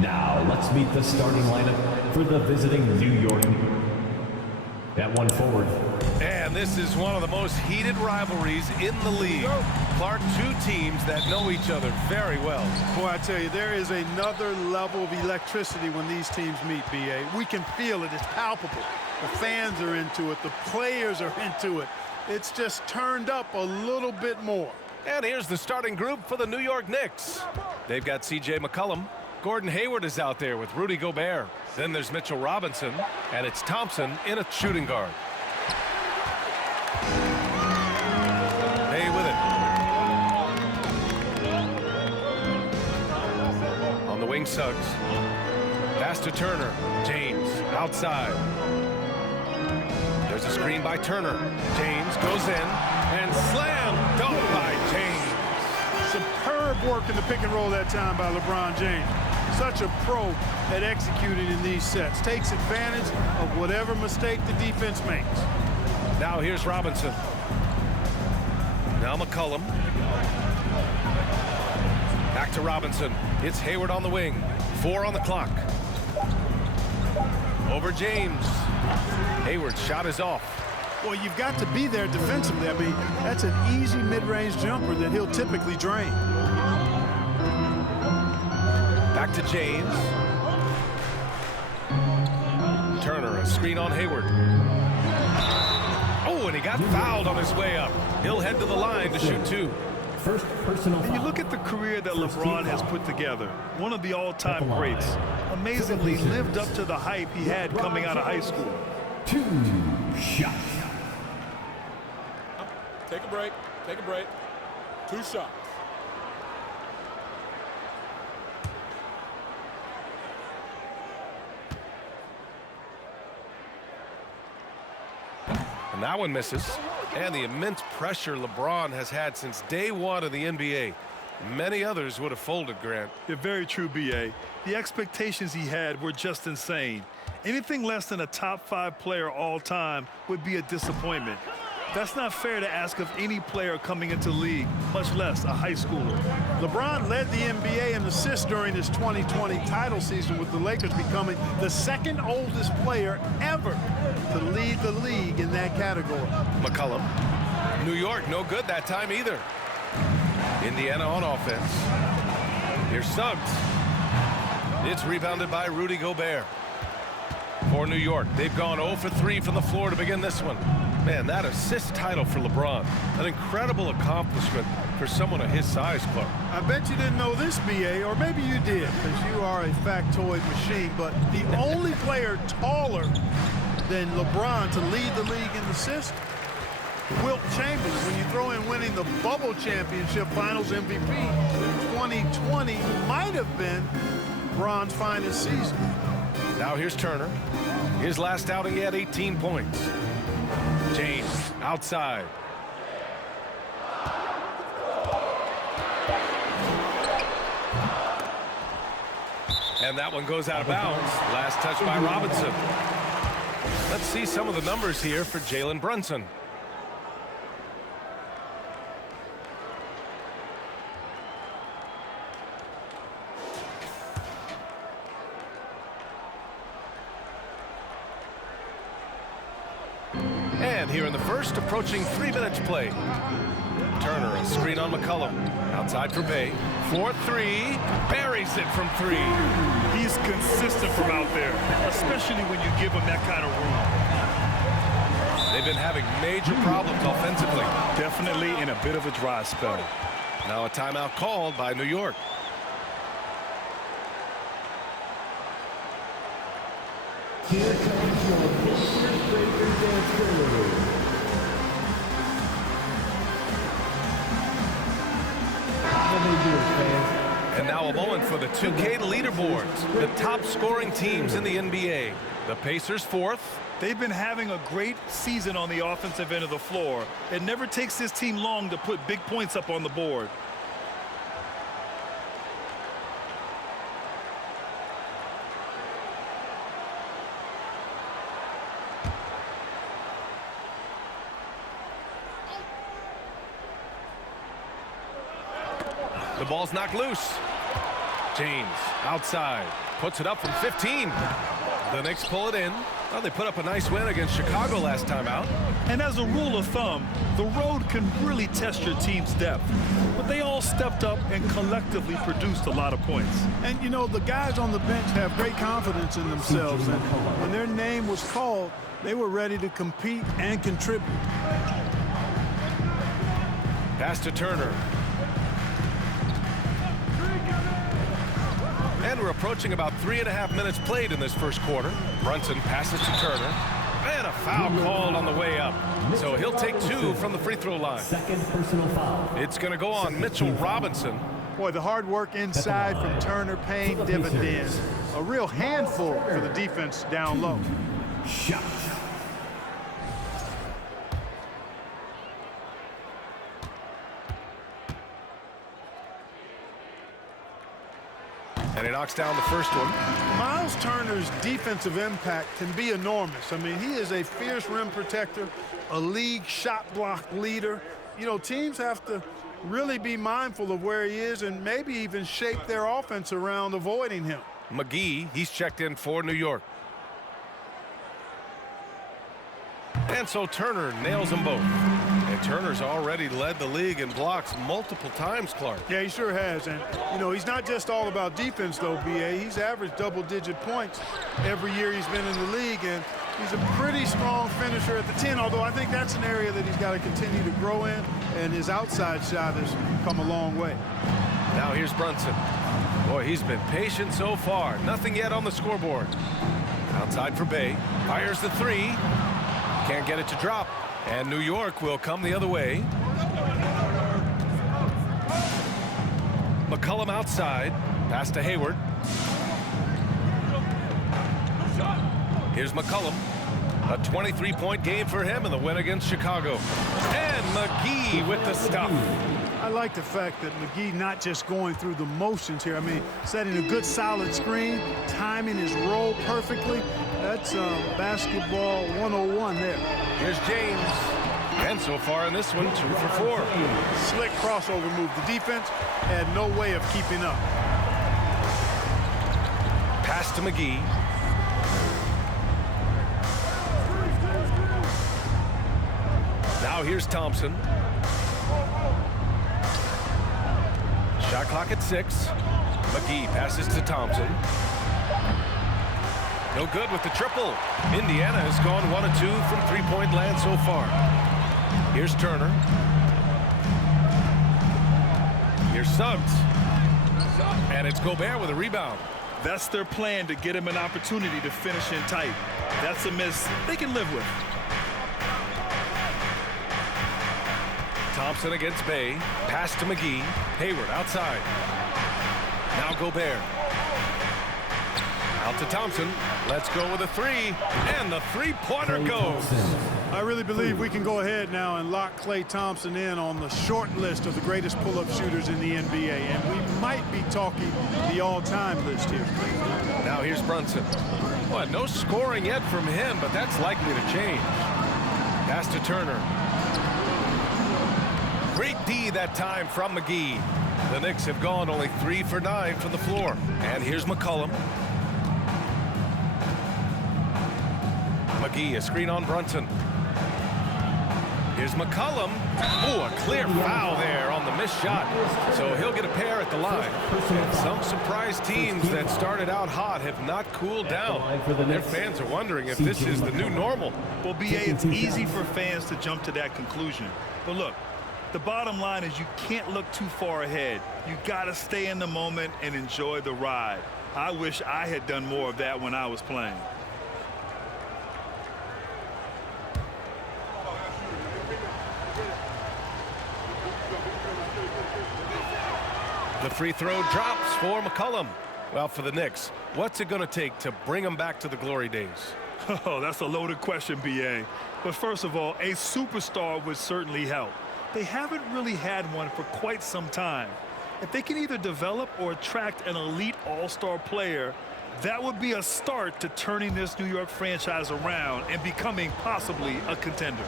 Now, let's meet the starting lineup for the visiting New York. At one forward. And this is one of the most heated rivalries in the league. Clark, two teams that know each other very well. Boy, I tell you, there is another level of electricity when these teams meet, B.A. We can feel it. It's palpable. The fans are into it. The players are into it. It's just turned up a little bit more. And here's the starting group for the New York Knicks. They've got C.J. McCollum. Gordon Hayward is out there with Rudy Gobert. Then there's Mitchell Robinson, and it's Thompson in a shooting guard. Hay with it. On the wing, Suggs. Pass to Turner. James outside. There's a screen by Turner. James goes in and slam dunk by James. Superb work in the pick and roll that time by LeBron James. Such a pro at executing in these sets. Takes advantage of whatever mistake the defense makes. Now here's Robinson. Now McCollum. Back to Robinson. It's Hayward on the wing. 4 on the clock. Over James. Hayward's shot is off. Well, you've got to be there defensively. I mean, that's an easy mid-range jumper that he'll typically drain. Back to James. Turner, a screen on Hayward. Oh, and he got fouled on his way up. He'll head to the line to shoot 2. First personal And you foul. look at the career that LeBron has put together, one of the all-time greats. Amazingly lived up to the hype he had coming out of high school. 2 shots. Take a break. Take a break. 2 shots. And that one misses. And the immense pressure LeBron has had since day one of the NBA. Many others would have folded, Grant. You're very true, B.A. The expectations he had were just insane. Anything less than a top 5 player all time would be a disappointment. That's not fair to ask of any player coming into the league, much less a high schooler. LeBron led the NBA in assists during his 2020 title season, with the Lakers becoming the second oldest player ever to lead the league in that category. McCollum. New York, no good that time either. Indiana on offense. Here's Suggs. It's rebounded by Rudy Gobert. For New York, they've gone 0 for 3 from the floor to begin this one. Man, that assist title for LeBron. An incredible accomplishment for someone of his size, Clark. I bet you didn't know this, B.A., or maybe you did, because you are a factoid machine, but the only player taller than LeBron to lead the league in assists, Wilt Chamberlain. When you throw in winning the Bubble Championship Finals MVP, 2020 might have been LeBron's finest season. Now here's Turner. His last outing, he had 18 points. James outside. And that one goes out of bounds. Last touch by Robinson. Let's see some of the numbers here for Jalen Brunson. And here in the first, approaching 3 minutes played. Turner, a screen on McCollum. Outside for Bay. 4-3. Buries it from 3. He's consistent from out there, especially when you give him that kind of room. They've been having major problems offensively. Definitely in a bit of a dry spell. Now a timeout called by New York. Here comes your Pistons Breaker Dancer. How they do it, fans? And now a moment for the 2K leaderboards. The top scoring teams in the NBA. The Pacers 4th. They've been having a great season on the offensive end of the floor. It never takes this team long to put big points up on the board. The ball's knocked loose. James outside. puts it up from 15. The Knicks pull it in. Well, they put up a nice win against Chicago last time out. And as a rule of thumb, the road can really test your team's depth. But they all stepped up and collectively produced a lot of points. And, you know, the guys on the bench have great confidence in themselves. And when their name was called, they were ready to compete and contribute. Pass to Turner. And we're approaching about 3.5 minutes played in this first quarter. Brunson passes to Turner. And a foul called on the way up. So he'll take 2 from the free throw line. Second personal foul. It's going to go on Mitchell Robinson. Boy, the hard work inside from Turner paying dividends. A real handful for the defense down low. Shot. And he knocks down the first one. Miles Turner's defensive impact can be enormous. I mean, he is a fierce rim protector, a league shot block leader. You know, teams have to really be mindful of where he is and maybe even shape their offense around avoiding him. McGee, he's checked in for New York. And so Turner nails them both. And Turner's already led the league in blocks multiple times, Clark. Yeah, he sure has. And, you know, he's not just all about defense, though, B.A. He's averaged double-digit points every year he's been in the league, and he's a pretty strong finisher at the 10, although I think that's an area that he's got to continue to grow in, and his outside shot has come a long way. Now here's Brunson. Boy, he's been patient so far. Nothing yet on the scoreboard. Outside for Bay. Fires the 3. Can't get it to drop. And New York will come the other way. McCollum outside. Pass to Hayward. Here's McCollum. A 23-point game for him in the win against Chicago. And McGee with the stuff. I like the fact that McGee not just going through the motions here. I mean, setting a good solid screen, timing his roll perfectly. That's basketball 101 there. Here's James. And so far in this one, 2 for 4. Slick crossover move. The defense had no way of keeping up. Pass to McGee. Now here's Thompson. Shot clock at 6. McGee passes to Thompson. No good with the triple. Indiana has gone 1 of 2 from three-point land so far. Here's Turner. Here's Suggs. And it's Gobert with a rebound. That's their plan, to get him an opportunity to finish in tight. That's a miss they can live with. Thompson against Bay. Pass to McGee. Hayward outside. Now Gobert. Out to Thompson. Let's go with a 3. And the three-pointer goes. I really believe we can go ahead now and lock Klay Thompson in on the short list of the greatest pull-up shooters in the NBA. And we might be talking the all-time list here. Now here's Brunson. Well, no scoring yet from him, but that's likely to change. Pass to Turner. Great D that time from McGee. The Knicks have gone only 3 for 9 from the floor. And here's McCollum. McGee, a screen on Brunson. Here's McCollum. Oh, a clear foul there on the missed shot. So he'll get a pair at the line. And some surprise teams that started out hot have not cooled down. Their fans are wondering if this is the new normal. Well, B.A., it's easy for fans to jump to that conclusion. But look, the bottom line is you can't look too far ahead. You got to stay in the moment and enjoy the ride. I wish I had done more of that when I was playing. The free throw drops for McCollum. Well, for the Knicks, what's it going to take to bring them back to the glory days? Oh, that's a loaded question, B.A. But first of all, a superstar would certainly help. They haven't really had one for quite some time. If they can either develop or attract an elite all-star player, that would be a start to turning this New York franchise around and becoming possibly a contender.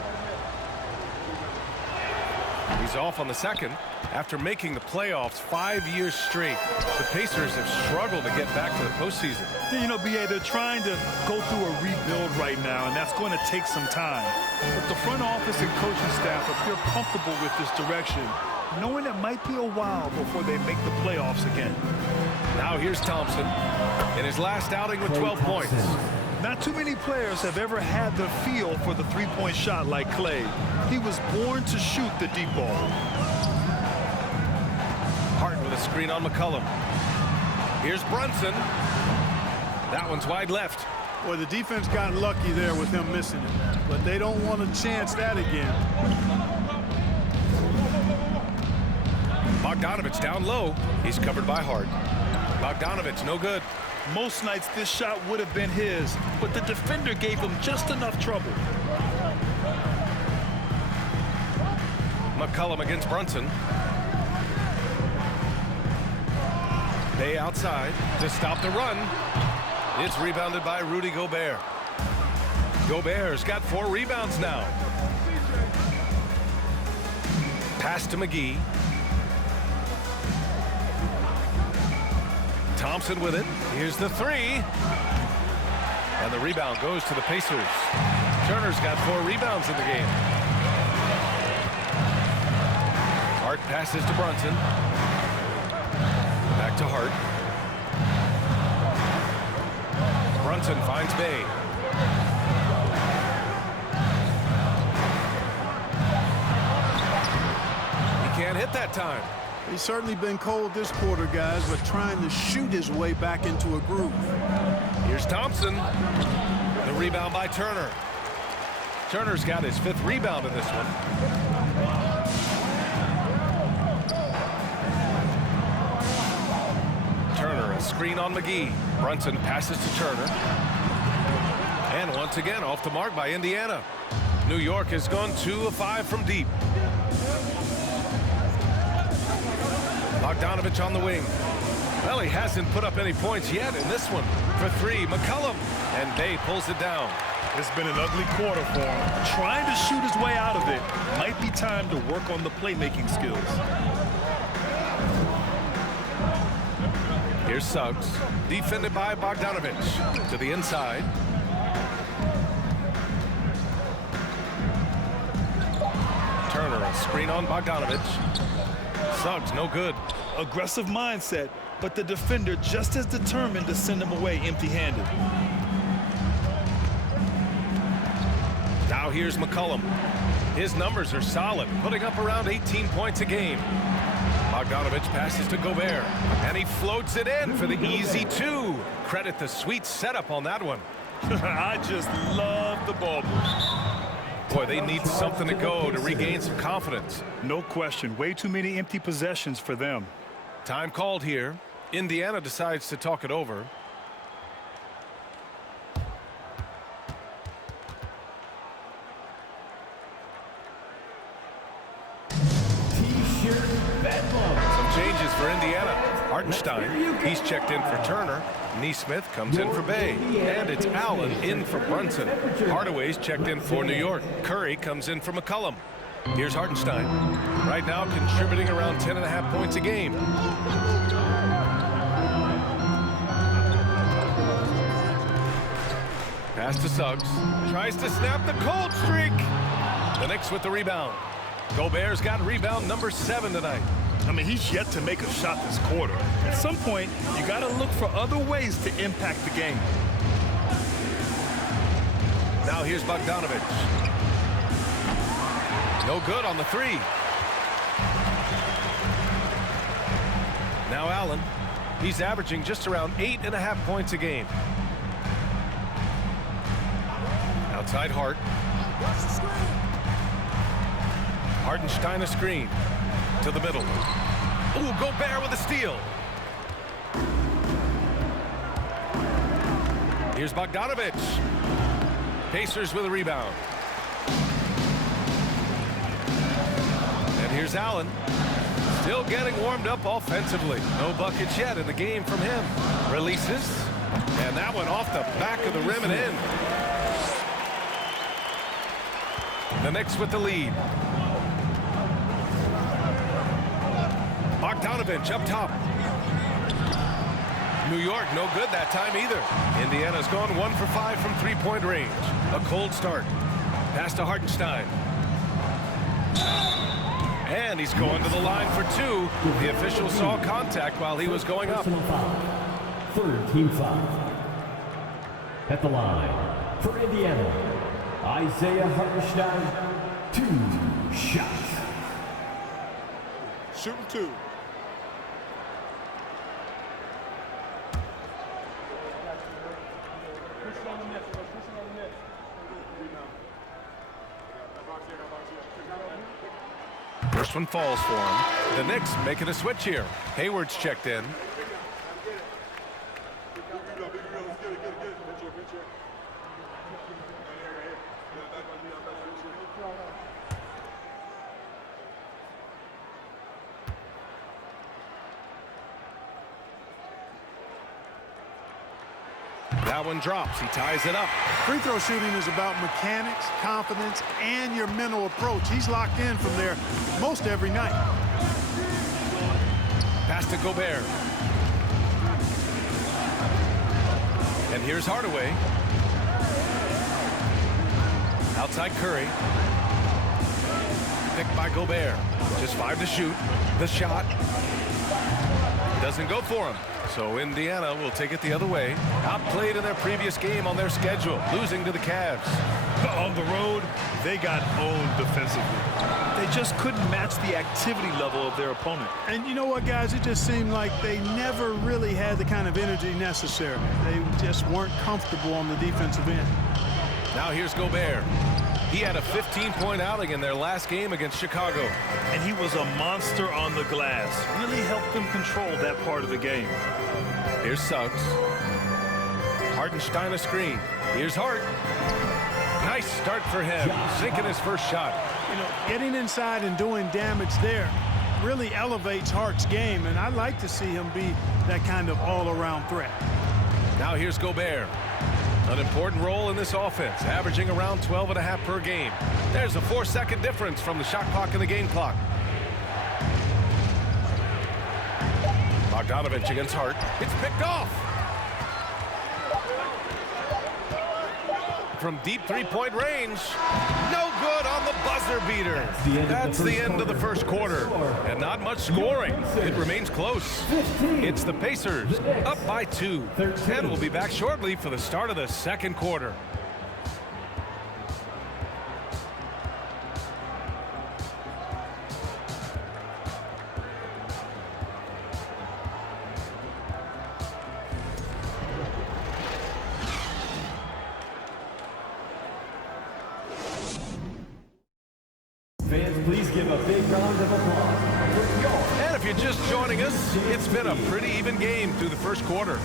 He's off on the second. After making the playoffs 5 years straight, the Pacers have struggled to get back to the postseason. You know, BA, they're trying to go through a rebuild right now, and that's going to take some time. But the front office and coaching staff appear comfortable with this direction, knowing it might be a while before they make the playoffs again. Now here's Thompson in his last outing with 12 points. Not too many players have ever had the feel for the three-point shot like Clay. He was born to shoot the deep ball. Hart with a screen on McCollum. Here's Brunson. That one's wide left. Well, the defense got lucky there with him missing it, but they don't want to chance that again. Bogdanovich down low. He's covered by Hart. Bogdanovich, no good. Most nights this shot would have been his, but the defender gave him just enough trouble. McCollum against Brunson. Bay outside to stop the run. It's rebounded by Rudy Gobert. Gobert's got 4 rebounds now. Pass to McGee. Thompson with it. Here's the 3. And the rebound goes to the Pacers. Turner's got 4 rebounds in the game. Hart passes to Brunson. Back to Hart. Brunson finds Bay. He can't hit that time. He's certainly been cold this quarter, guys, but trying to shoot his way back into a groove. Here's Thompson. The rebound by Turner. Turner's got his 5th rebound in this one. Turner, a screen on McGee. Brunson passes to Turner. And once again, off the mark by Indiana. New York has gone 2 of 5 from deep. Bogdanovich on the wing. Well, he hasn't put up any points yet in this one. For 3, McCollum. And Bay pulls it down. It's been an ugly quarter for him. Trying to shoot his way out of it. Might be time to work on the playmaking skills. Here's Suggs. Defended by Bogdanovich. To the inside. Turner, a screen on Bogdanovich. Suggs, no good. Aggressive mindset, but the defender just as determined to send him away empty-handed. Now here's McCollum. His numbers are solid, putting up around 18 points a game. Bogdanovich passes to Gobert, and he floats it in for the easy 2. Credit the sweet setup on that one. I just love the ball moves. Boy, they need something to go to regain some confidence. No question. Way too many empty possessions for them. Time called here. Indiana decides to talk it over. Some changes for Indiana. Hartenstein, he's checked in for Turner. Neesmith comes in for Bay. And it's Allen in for Brunson. Hardaway's checked in for New York. Curry comes in for McCollum. Here's Hartenstein. Right now contributing around 10.5 points a game. Pass to Suggs. Tries to snap the cold streak. The Knicks with the rebound. Gobert's got rebound number 7 tonight. I mean, he's yet to make a shot this quarter. At some point, you got to look for other ways to impact the game. Now here's Bogdanovich. No good on the 3. Now Allen. He's averaging just around 8.5 points a game. Outside Hart. Hartenstein a screen. To the middle. Ooh, Gobert with a steal. Here's Bogdanovich. Pacers with a rebound. And here's Allen. Still getting warmed up offensively. No buckets yet in the game from him. Releases. And that one off the back of the rim and in. The Knicks with the lead. Bogdanovich up top. New York, no good that time either. Indiana's gone 1 for 5 from three-point range. A cold start. Pass to Hartenstein. And he's going to the line for two. The official saw contact while he was going up. Personal foul. Third team foul. At the line for Indiana, Isaiah Hartenstein, 2 shots. Shooting 2. First one falls for him. The Knicks making a switch here. Hayward's checked in. That one drops. He ties it up. Free throw shooting is about mechanics, confidence, and your mental approach. He's locked in from there most every night. Pass to Gobert. And here's Hardaway. Outside Curry. Picked by Gobert. Just 5 to shoot. The shot doesn't go for him. So Indiana will take it the other way. Outplayed in their previous game on their schedule, losing to the Cavs. On the road, they got owned defensively. They just couldn't match the activity level of their opponent. And you know what, guys? It just seemed like they never really had the kind of energy necessary. They just weren't comfortable on the defensive end. Now here's Gobert. He had a 15-point outing in their last game against Chicago. And he was a monster on the glass. Really helped them control that part of the game. Here's Suggs. Hartenstein a screen. Here's Hart. Nice start for him. Sinking his first shot. You know, getting inside and doing damage there really elevates Hart's game, and I like to see him be that kind of all-around threat. Now here's Gobert. An important role in this offense, averaging around 12.5 per game. There's a 4-second difference from the shot clock and the game clock. Bogdanovich against Hart. It's picked off. From deep three-point range. No good on the buzzer beater. That's the end of the first quarter. And not much scoring. It remains close. It's the Pacers up by 2. And we'll be back shortly for the start of the second quarter. Fans, please give a big round of applause for your... And if you're just joining us, it's been a pretty even game through the first quarter.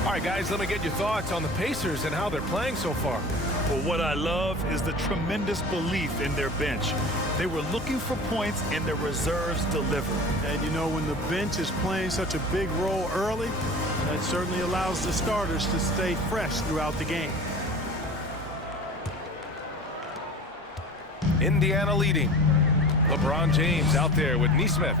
All right, guys, let me get your thoughts on the Pacers and how they're playing so far. Well, what I love is the tremendous belief in their bench. They were looking for points, and their reserves delivered. And, you know, when the bench is playing such a big role early, that certainly allows the starters to stay fresh throughout the game. Indiana leading. LeBron James out there with Nesmith.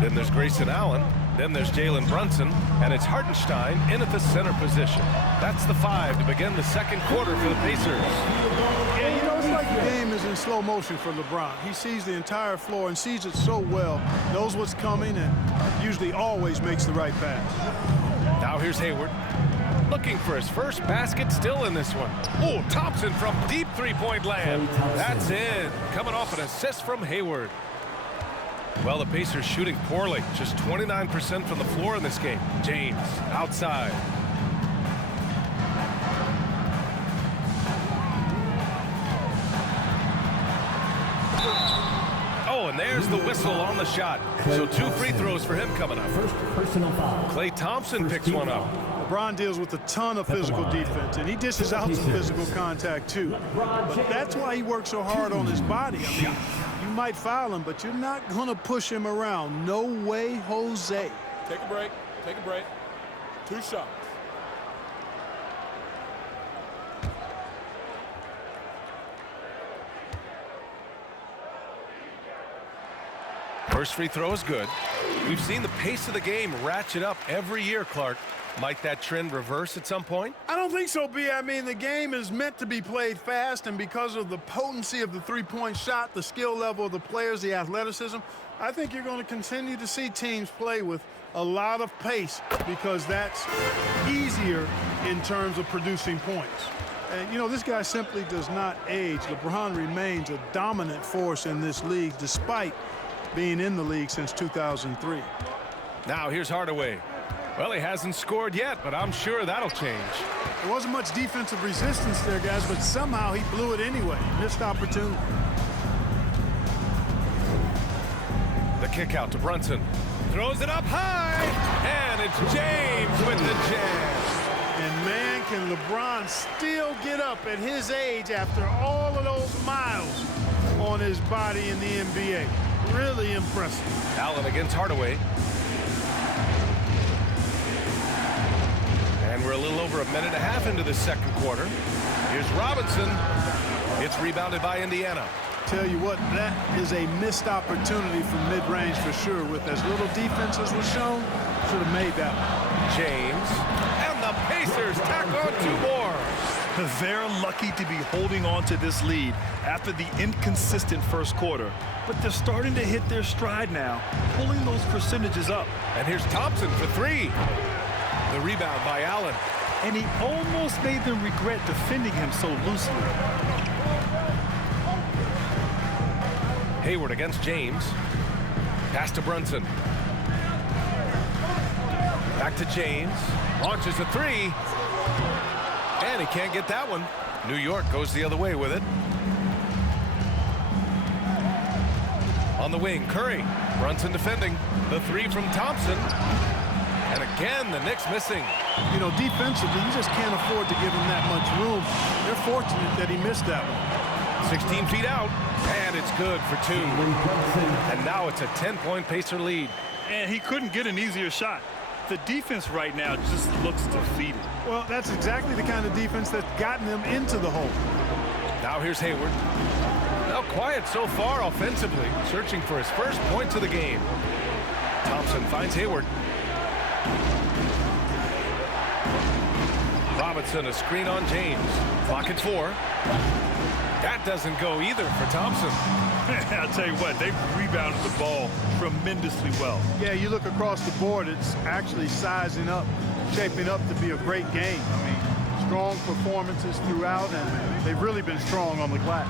Then there's Grayson Allen. Then there's Jalen Brunson. And it's Hartenstein in at the center position. That's the 5 to begin the second quarter for the Pacers. Yeah, you know, it's like the game is in slow motion for LeBron. He sees the entire floor and sees it so well, knows what's coming, and usually always makes the right pass. Now here's Hayward. Looking for his first basket still in this one. Oh, Thompson from deep three-point land. That's in. Coming off an assist from Hayward. Well, the Pacers shooting poorly. Just 29% from the floor in this game. James outside. Oh, and there's the whistle on the shot. So 2 free throws for him coming up. First personal foul. Klay Thompson picks one up. LeBron deals with a ton of physical defense, and he dishes out some physical contact too. But that's why he works so hard on his body. I mean, you might foul him, but you're not going to push him around. No way, Jose. Take a break. Take a break. 2 shots. First free throw is good. We've seen the pace of the game ratchet up every year, Clark. Might that trend reverse at some point? I don't think so, B. I mean, the game is meant to be played fast, and because of the potency of the three-point shot, the skill level of the players, the athleticism, I think you're going to continue to see teams play with a lot of pace because that's easier in terms of producing points. And, you know, this guy simply does not age. LeBron remains a dominant force in this league despite being in the league since 2003. Now here's Hardaway. Well, he hasn't scored yet, but I'm sure that'll change. There wasn't much defensive resistance there, guys, but somehow he blew it anyway. Missed opportunity. The kick out to Brunson. Throws it up high, and it's James with the jam. And man, can LeBron still get up at his age after all of those miles on his body in the NBA. Really impressive. Allen against Hardaway. And we're a little over a minute and a half into the second quarter. Here's Robinson. It's rebounded by Indiana. Tell you what, that is a missed opportunity from mid-range for sure. With as little defense as was shown, should have made that one. James. And the Pacers tack on 2 more. They're lucky to be holding on to this lead after the inconsistent first quarter. But they're starting to hit their stride now, pulling those percentages up. And here's Thompson for 3. The rebound by Allen. And he almost made them regret defending him so loosely. Hayward against James. Pass to Brunson. Back to James. Launches a 3. And he can't get that one. New York goes the other way with it. On the wing, Curry. Brunson defending. The 3 from Thompson. And again, the Knicks missing. You know, defensively, you just can't afford to give him that much room. They're fortunate that he missed that one. 16 feet out, and it's good for 2. And now it's a 10-point Pacer lead. And he couldn't get an easier shot. The defense right now just looks defeated. Well, that's exactly the kind of defense that's gotten them into the hole. Now here's Hayward. Now quiet so far offensively, searching for his first points of the game. Thompson finds Hayward. Robinson, a screen on James. Clock at 4. That doesn't go either for Thompson. I'll tell you what, they've rebounded the ball tremendously well. Yeah, you look across the board, it's actually sizing up, shaping up to be a great game. I mean, strong performances throughout, and they've really been strong on the glass.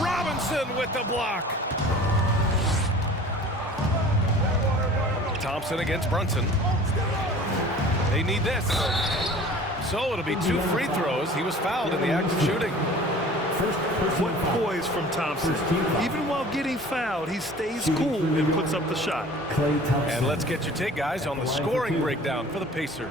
Robinson with the block. Thompson against Brunson. They need this. So it'll be 2 free throws. He was fouled in the act of shooting. What poise from Thompson. Even while getting fouled, he stays cool and puts up the shot. And let's get your take, guys, on the scoring breakdown for the Pacers.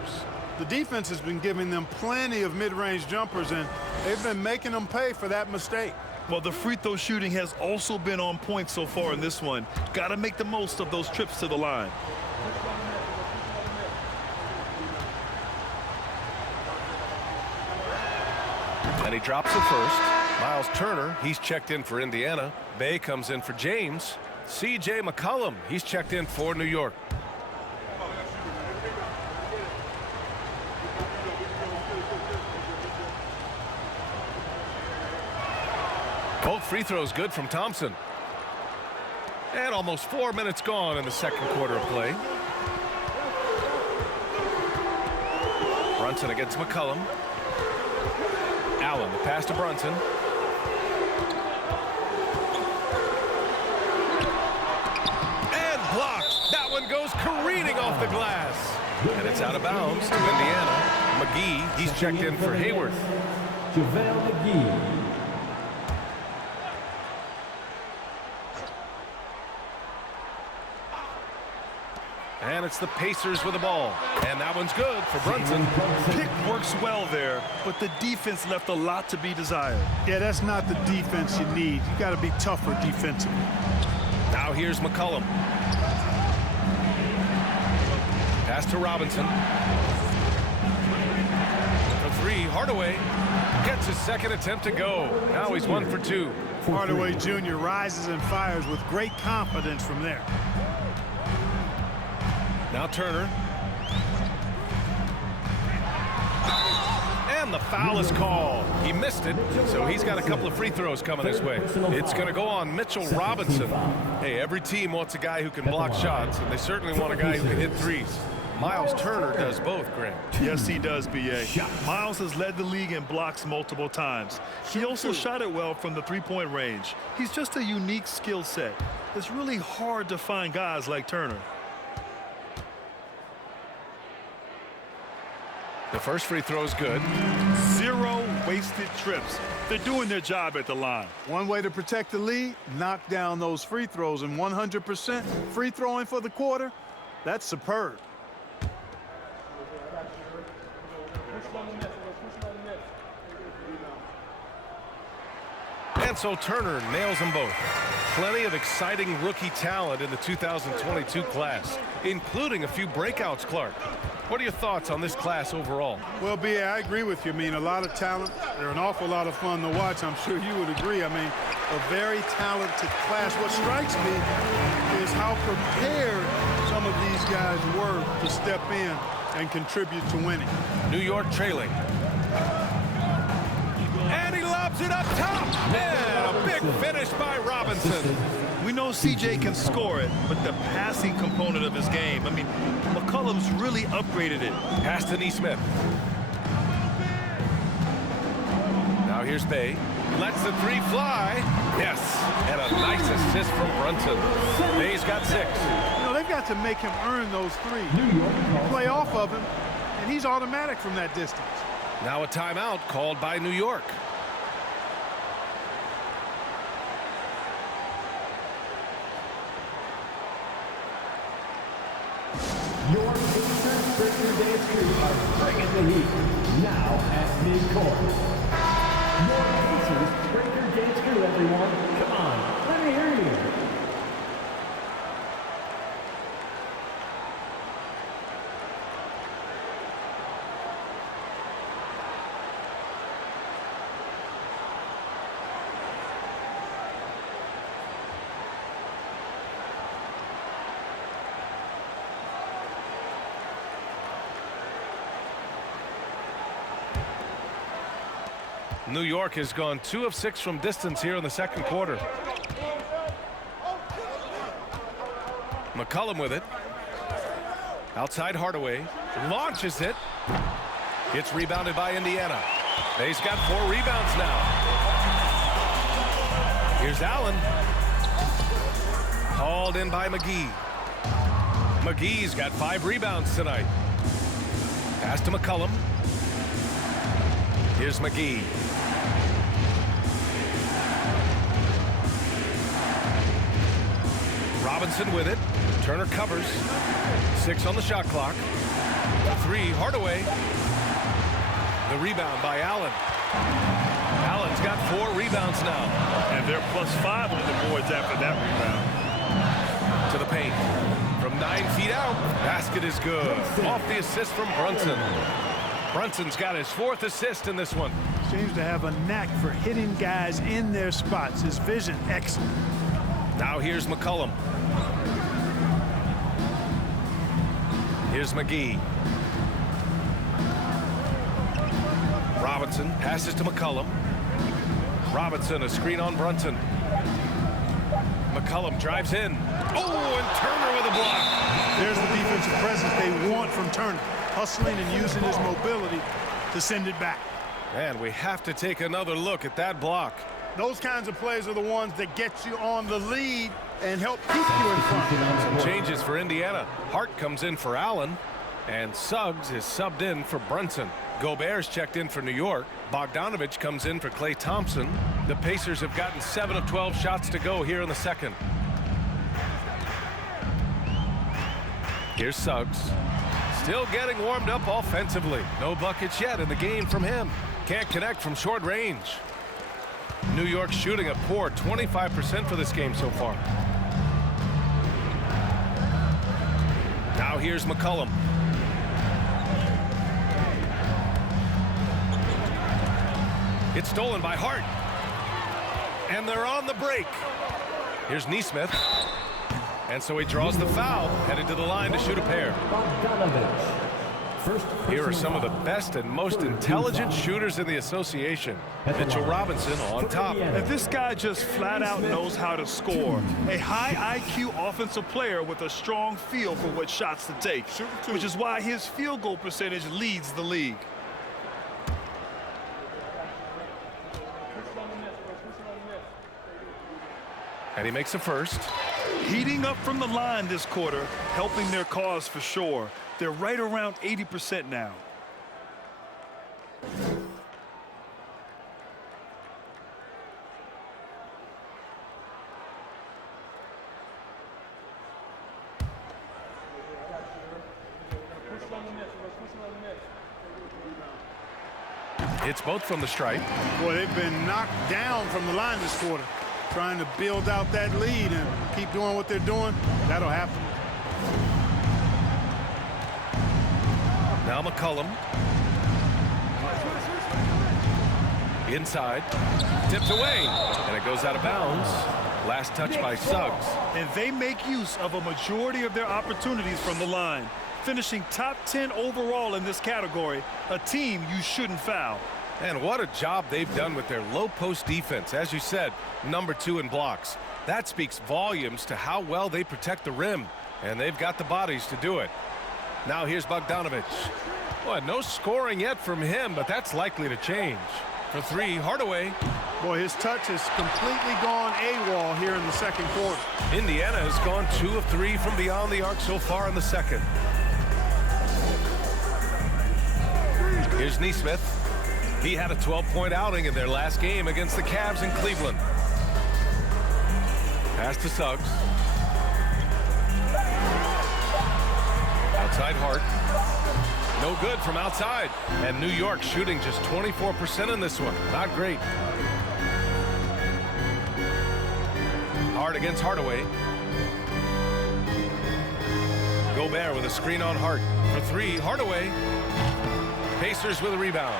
The defense has been giving them plenty of mid-range jumpers, and they've been making them pay for that mistake. Well, the free throw shooting has also been on point so far in this one. Got to make the most of those trips to the line. And he drops it first. Miles Turner, he's checked in for Indiana. Bay comes in for James. C.J. McCollum, he's checked in for New York. Both free throws good from Thompson. And almost 4 minutes gone in the second quarter of play. Brunson against McCollum. Allen, the pass to Brunson. And blocked. That one goes careening off the glass. And it's out of bounds to Indiana. McGee, he's checked in for Hayward. JaVale McGee. And it's the Pacers with the ball. And that one's good for Brunson. Pick works well there, but the defense left a lot to be desired. Yeah, that's not the defense you need. You got to be tougher defensively. Now here's McCollum. Pass to Robinson. For 3, Hardaway gets his second attempt to go. Now he's 1 for 2. Hardaway Jr. rises and fires with great confidence from there. Now Turner. And the foul is called. He missed it, so he's got a couple of free throws coming his way. It's going to go on Mitchell Robinson. Hey, every team wants a guy who can block shots, and they certainly want a guy who can hit threes. Miles Turner does both, Grant. Yes, he does, B.A. Miles has led the league in blocks multiple times. He also shot it well from the three-point range. He's just a unique skill set. It's really hard to find guys like Turner. The first free throw is good. 0 wasted trips. They're doing their job at the line. One way to protect the lead, knock down those free throws, and 100% free throwing for the quarter, that's superb. And so Turner nails them both. Plenty of exciting rookie talent in the 2022 class, including a few breakouts, Clark. What are your thoughts on this class overall? Well, B.A., I agree with you. I mean, a lot of talent. They're an awful lot of fun to watch. I'm sure you would agree. I mean, a very talented class. What strikes me is how prepared some of these guys were to step in and contribute to winning. New York trailing. And he lobs it up top. And a big finish by Robinson. We know C.J. can score it, but the passing component of his game, I mean, McCollum's really upgraded it. Pass to Neesmith. Now here's Bay. Lets the three fly. Yes. And a nice assist from Brunson. Bay's got 6. You know, they've got to make him earn those threes. Play off of him, and he's automatic from that distance. Now a timeout called by New York. Your Pacers Breaker Dance crew are bringing the heat. Now at midcourt. Your Pacers Breaker Dance crew, everyone. Come on, let me hear you. New York has gone 2 of 6 from distance here in the second quarter. McCollum with it. Outside Hardaway. Launches it. Gets rebounded by Indiana. Bay's got 4 rebounds now. Here's Allen. Hauled in by McGee. McGee's got 5 rebounds tonight. Pass to McCollum. Here's McGee. Robinson with it. Turner covers. 6 on the shot clock. 3, Hardaway. The rebound by Allen. Allen's got 4 rebounds now. And they're +5 on the boards after that rebound. To the paint. From 9 feet out. Basket is good. Off the assist from Brunson. Brunson's got his 4th assist in this one. Seems to have a knack for hitting guys in their spots. His vision, excellent. Now here's McCollum. Here's McGee. Robinson passes to McCollum. Robinson, a screen on Brunson. McCollum drives in. Oh, and Turner with a block. There's the defensive presence they want from Turner. Hustling and using his mobility to send it back. And we have to take another look at that block. Those kinds of plays are the ones that get you on the lead and help keep you in front. Some changes for Indiana. Hart comes in for Allen, and Suggs is subbed in for Brunson. Gobert's checked in for New York. Bogdanovich comes in for Klay Thompson. The Pacers have gotten 7 of 12 shots to go here in the second. Here's Suggs. Still getting warmed up offensively. No buckets yet in the game from him. Can't connect from short range. New York shooting a poor 25% for this game so far. Now here's McCollum. It's stolen by Hart. And they're on the break. Here's Neesmith. And so he draws the foul, headed to the line to shoot a pair. Here are some of the best and most intelligent shooters in the association. Mitchell Robinson on top. And this guy just flat out knows how to score. A high IQ offensive player with a strong feel for what shots to take, which is why his field goal percentage leads the league. And he makes a first. Heating up from the line this quarter, helping their cause for sure. They're right around 80% now. It's both from the stripe. Boy, they've been knocked down from the line this quarter. Trying to build out that lead and keep doing what they're doing, that'll happen. Now McCollum. Inside. Tipped away. And it goes out of bounds. Last touch by Suggs. And they make use of a majority of their opportunities from the line. Finishing top 10 overall in this category, a team you shouldn't foul. And what a job they've done with their low post defense. As you said, #2 in blocks. That speaks volumes to how well they protect the rim. And they've got the bodies to do it. Now here's Bogdanovich. Boy, no scoring yet from him, but that's likely to change. For three, Hardaway. Boy, his touch has completely gone AWOL here in the second quarter. Indiana has gone 2 of 3 from beyond the arc so far in the second. Here's Nesmith. He had a 12-point outing in their last game against the Cavs in Cleveland. Pass to Suggs. Outside Hart. No good from outside. And New York shooting just 24% in this one. Not great. Hart against Hardaway. Gobert with a screen on Hart. For three, Hardaway. Pacers with a rebound.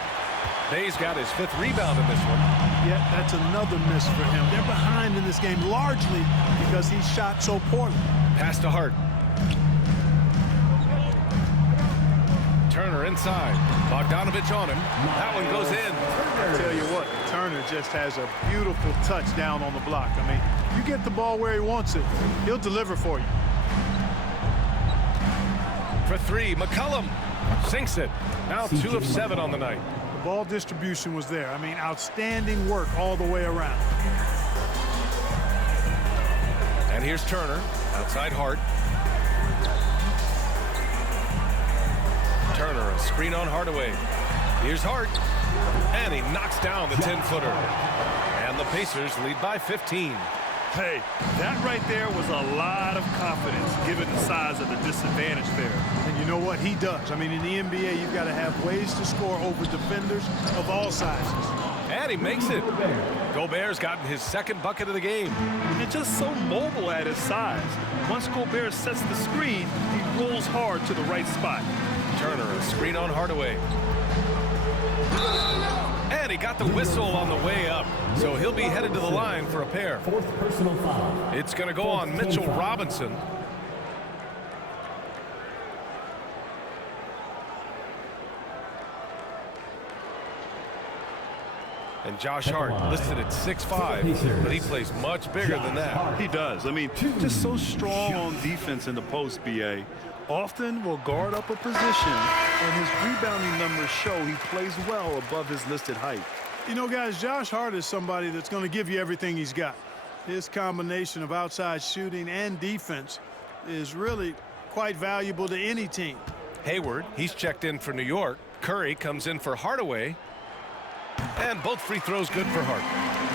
Bay's got his 5th rebound in this one. Yeah, that's another miss for him. They're behind in this game largely because he shot so poorly. Pass to Hart. Turner inside. Bogdanovich on him. That one goes in. I tell you what, Turner just has a beautiful touch down on the block. I mean, you get the ball where he wants it, he'll deliver for you. For three, McCollum sinks it. Now 2 of 7 on the night. The ball distribution was there. I mean, outstanding work all the way around. And here's Turner. Outside Hart. Turner, a screen on Hardaway. Here's Hart. And he knocks down the 10-footer. And the Pacers lead by 15. Hey, that right there was a lot of confidence given the size of the disadvantage there. And you know what? He does. I mean, in the NBA, you've got to have ways to score over defenders of all sizes. And he makes it. Gobert's gotten his 2nd bucket of the game. And just so mobile at his size. Once Gobert sets the screen, he rolls hard to the right spot. Turner, a screen on Hardaway. And he got the whistle on the way up, so he'll be headed to the line for a pair. 4th personal foul. It's going to go on Mitchell Robinson. And Josh Hart listed at 6'5", but he plays much bigger than that. He does. I mean, just so strong on defense in the post, BA. Often will guard up a position, and his rebounding numbers show he plays well above his listed height. You know, guys, Josh Hart is somebody that's going to give you everything he's got. His combination of outside shooting and defense is really quite valuable to any team. Hayward, he's checked in for New York. Curry comes in for Hardaway. And both free throws good for Hart.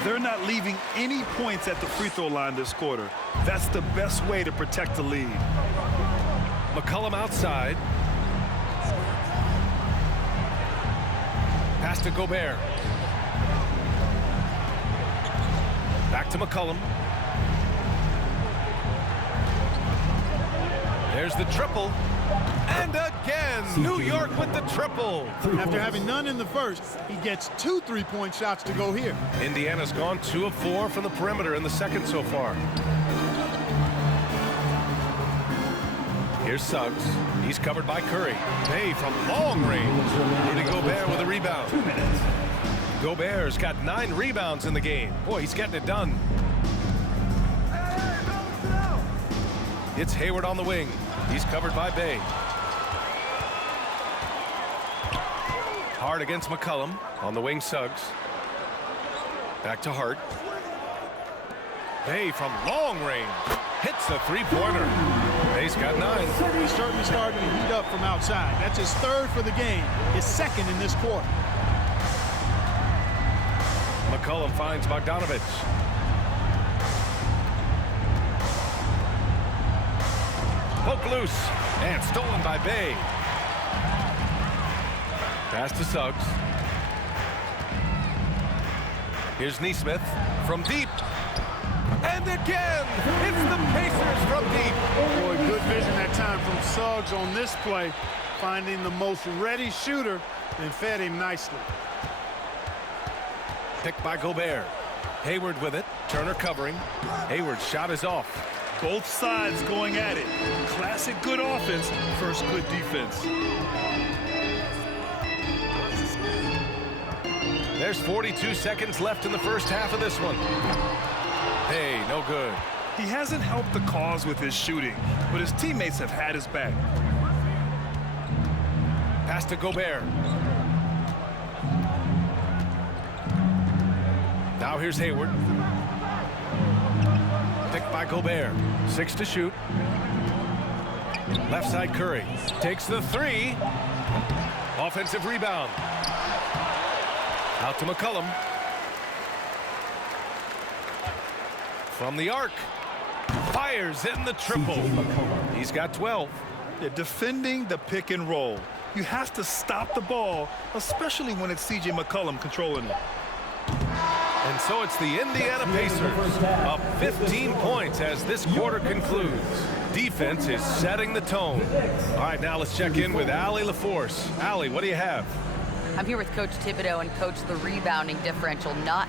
They're not leaving any points at the free throw line this quarter. That's the best way to protect the lead. McCollum outside. Pass to Gobert. Back to McCollum. There's the triple. And again, New York with the triple. After having none in the first, he gets 2 3-point shots to go here. Indiana's gone 2 of 4 from the perimeter in the second so far. Here's Suggs. He's covered by Curry. Bay from long range. Rudy Gobert with a rebound. 2 minutes. Gobert's got 9 rebounds in the game. Boy, he's getting it done. It's Hayward on the wing. He's covered by Bay. Hart against McCollum. On the wing, Suggs. Back to Hart. Bay from long range. Hits a three-pointer. Bay's got 9. He's certainly starting to heat up from outside. That's his 3rd for the game. His 2nd in this quarter. McCollum finds Bogdanovich. Poke loose. And stolen by Bay. Pass to Suggs. Here's Neesmith from deep. And again, it's the Pacers from deep. Boy, good vision that time from Suggs on this play, finding the most ready shooter and fed him nicely. Picked by Gobert. Hayward with it. Turner covering. Hayward's shot is off. Both sides going at it. Classic good offense, first good defense. There's 42 seconds left in the first half of this one. Hey, no good. He hasn't helped the cause with his shooting, but his teammates have had his back. Pass to Gobert. Now here's Hayward. Picked by Gobert. 6 to shoot. Left side Curry. Takes the 3. Offensive rebound. Out to McCollum. From the arc. Fires in the triple. He's got 12. They're defending the pick and roll. You have to stop the ball, especially when it's C.J. McCollum controlling it. And so it's the Indiana Pacers up 15 points as this quarter concludes. Defense is setting the tone. All right, now let's check in with Allie LaForce. Allie, what do you have? I'm here with Coach Thibodeau, and Coach, the rebounding differential not